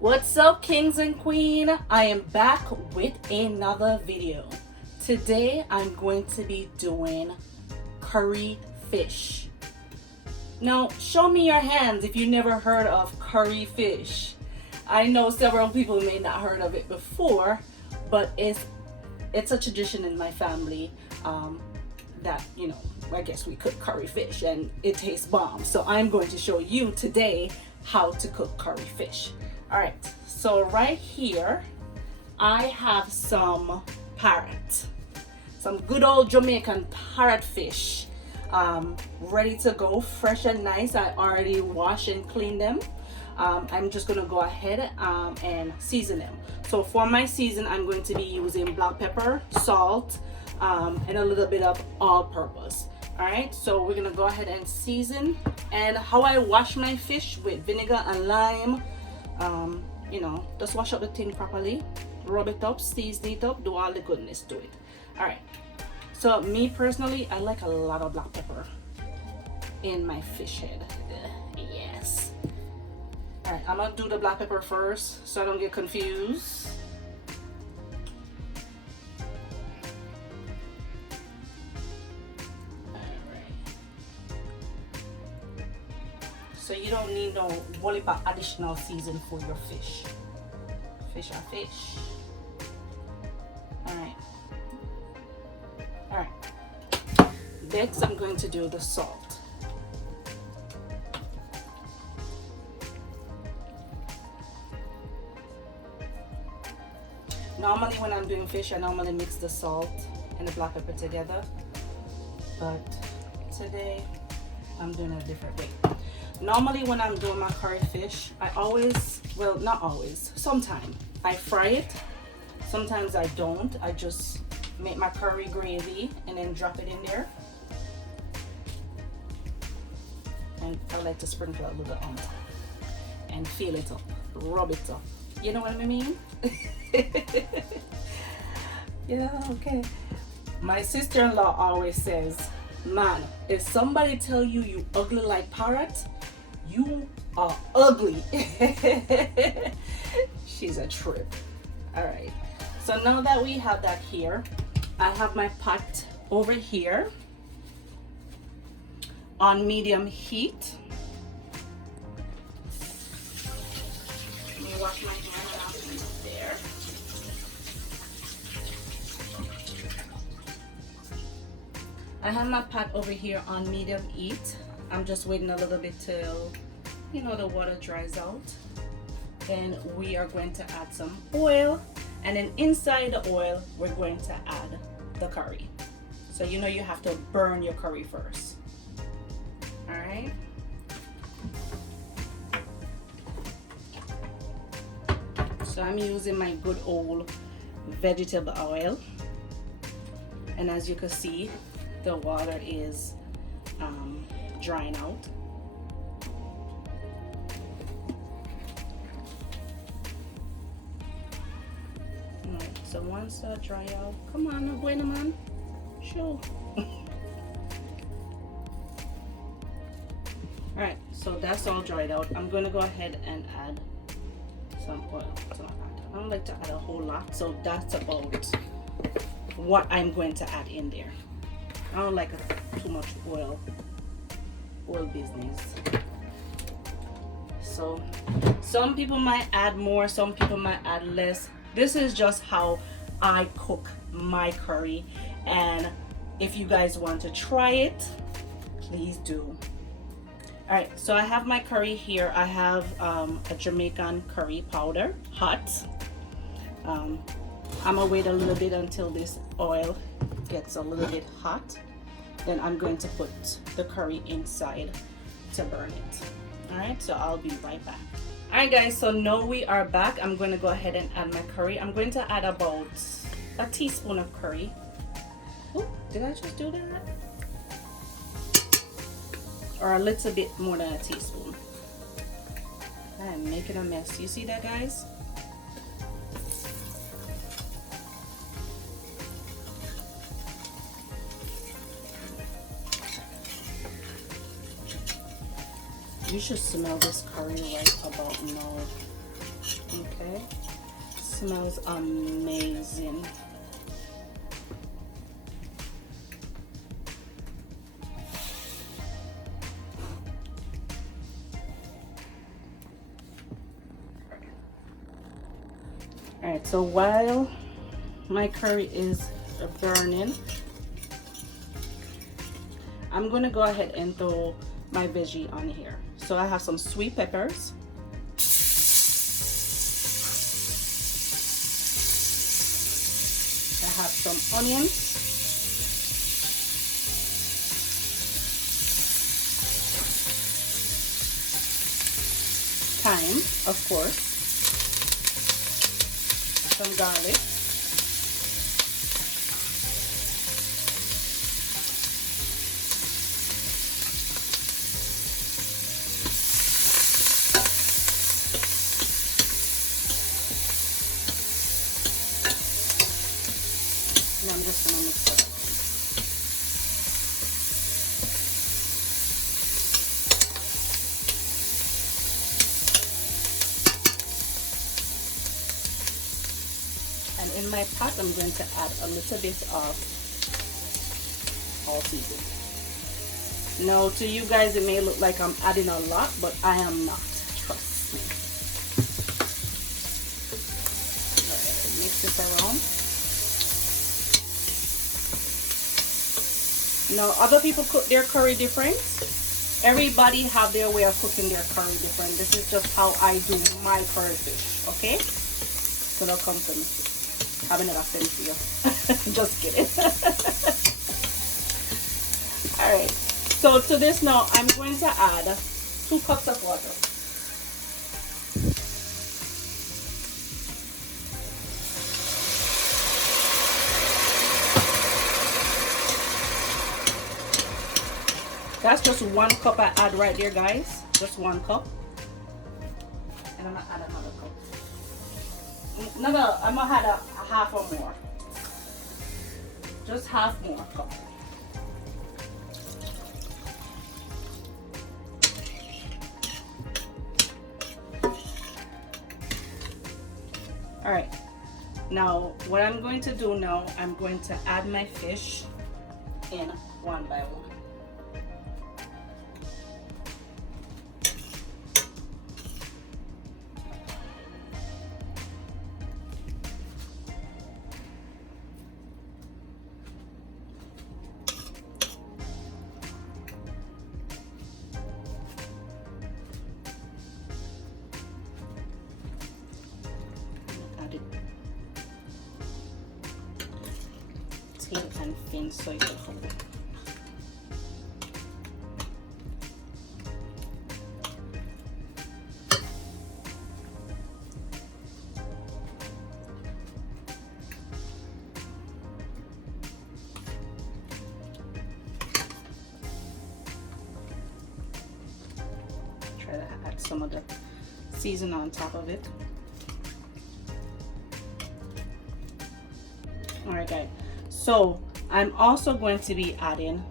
What's up, kings and queen? I am back with another video. Today I'm going to be doing curry fish. Now show me your hands if you never heard of curry fish. I know several people may not heard of it before, but it's a tradition in my family that, you know, I guess we cook curry fish and it tastes bomb. So I'm going to show you today how to cook curry fish. All right, so right here I have some parrot, some good old Jamaican parrot fish, ready to go, fresh and nice. I already washed and cleaned them. I'm just gonna go ahead and season them. So for my season, I'm going to be using black pepper, salt, and a little bit of all-purpose. All right, so we're gonna go ahead and season. And how I wash my fish, with vinegar and lime. You know, just wash up the thing properly, rub it up, season it up, do all the goodness to it. All right, so me personally, I like a lot of black pepper in my fish head. Yes. All right, I'm gonna do the black pepper first so I don't get confused. So you don't need no whole additional season for your fish. Fish are fish. Alright. Alright. Next I'm going to do the salt. Normally when I'm doing fish, I normally mix the salt and the black pepper together. But today I'm doing it a different way. Normally when I'm doing my curry fish, I always, well, not always, sometimes I fry it, sometimes I don't. I just make my curry gravy and then drop it in there. And I like to sprinkle a little on top and fill it up, rub it up. You know what I mean? Yeah, okay. My sister-in-law always says, man, if somebody tell you you ugly like parrot, you are ugly. She's a trip. All right, so now that we have that here, I have my pot over here on medium heat. Let me wash my hands out there. I have my pot over here on medium heat. I'm just waiting a little bit till, you know, the water dries out. And we are going to add some oil. And then inside the oil, we're going to add the curry. So you know you have to burn your curry first. All right. So I'm using my good old vegetable oil. And as you can see, the water is drying out. Alright, so once that dry out, come on, no bueno, man. Sure. Alright, so that's all dried out. I'm going to go ahead and add some oil. I don't like to add a whole lot, so that's about what I'm going to add in there. I don't like too much oil business. So some people might add more, some people might add less. This is just how I cook my curry, and if you guys want to try it, please do. All right, so I have my curry here. I have a Jamaican curry powder, hot. I'm gonna wait a little bit until this oil gets a little bit hot. Then I'm going to put the curry inside to burn it. All right, so I'll be right back. All right, guys, so now we are back. I'm going to go ahead and add my curry. I'm going to add about a teaspoon of curry. Oh, did I just do that? Or a little bit more than a teaspoon. I am making a mess. You see that, guys? You should smell this curry right about now. Okay, smells amazing. All right, so while my curry is burning, I'm gonna go ahead and throw my veggie on here. So I have some sweet peppers. I have some onions. Thyme, of course. Some garlic. And I'm just gonna mix it up. And in my pot, I'm going to add a little bit of all season. Now, to you guys, it may look like I'm adding a lot, but I am not. Trust me. All right, mix it around. Now, other people cook their curry different. Everybody have their way of cooking their curry different. This is just how I do my curry fish, okay? So don't come to me. Having another sense for you. Just kidding. Alright, so to this now, I'm going to add 2 cups of water. That's just 1 cup I add right there, guys. Just 1 cup. And I'm gonna add another cup. I'm gonna add a half or more. Just half more cup. All right. Now, what I'm going to do now, I'm going to add my fish in one by one. Tail and fin so it will hold. Try to add some of the season on top of it. Alright guys, so I'm also going to be adding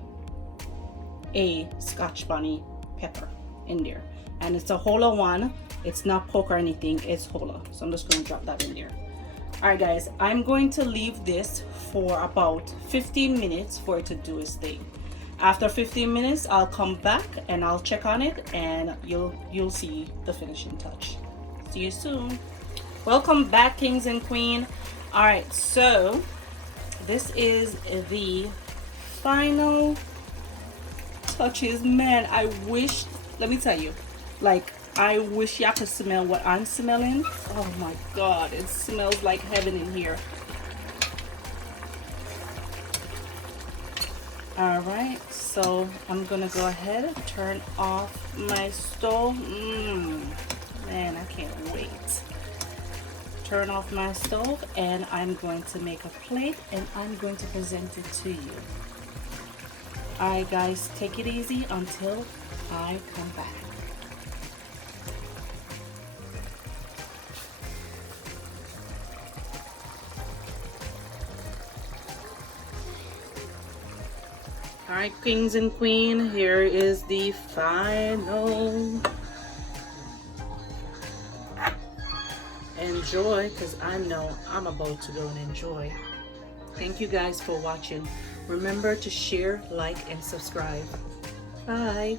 a Scotch bonnet pepper in there, and it's a whole one. It's not poke or anything, it's whole. So I'm just going to drop that in there. Alright guys, I'm going to leave this for about 15 minutes for it to do its thing. After 15 minutes, I'll come back and I'll check on it, and you'll see the finishing touch. See you soon. Welcome back, kings and queen. Alright, so this is the final touches. Man, I wish, let me tell you, like, I wish y'all could smell what I'm smelling. Oh my god, it smells like heaven in here. All right, so I'm gonna go ahead, turn off my stove. Man, I can't wait. Turn off my stove, and I'm going to make a plate and I'm going to present it to you. All right guys, take it easy until I come back. All right, kings and queen, here is the final enjoy, because I know I'm about to go and enjoy. Thank you guys for watching. Remember to share, like, and subscribe. Bye.